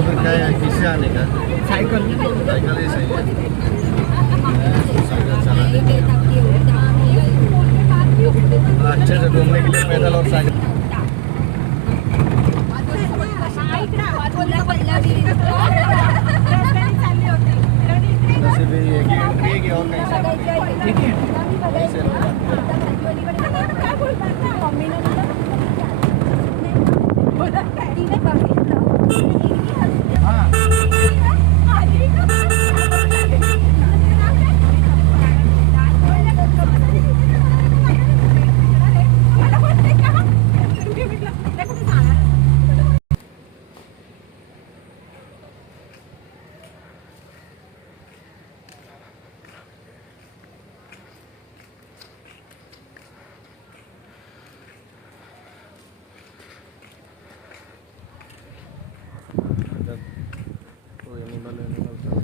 तो फिर क्या है, किससे आने का? साइकिल साइकिल ही सही है। साइकिल चलाने के लिए अच्छे से घूमने के लिए पैदल और साइकिल। वैसे भी एक ही एंट्री है कि और कहीं से? कहीं से कोई एनिमल सब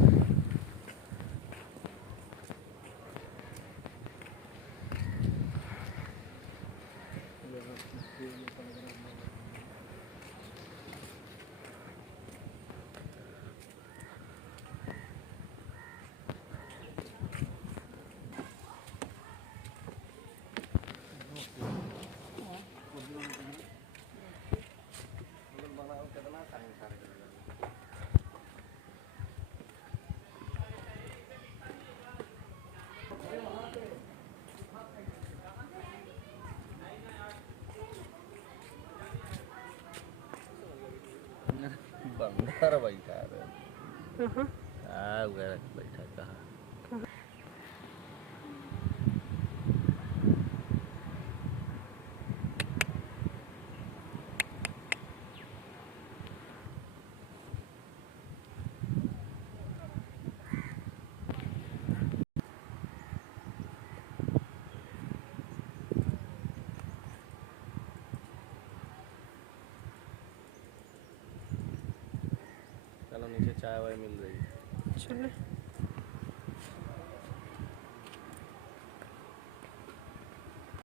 बंदर बैठा है। बैठा कहाँ? चलो नीचे चाय वाय मिल रही है। चलो।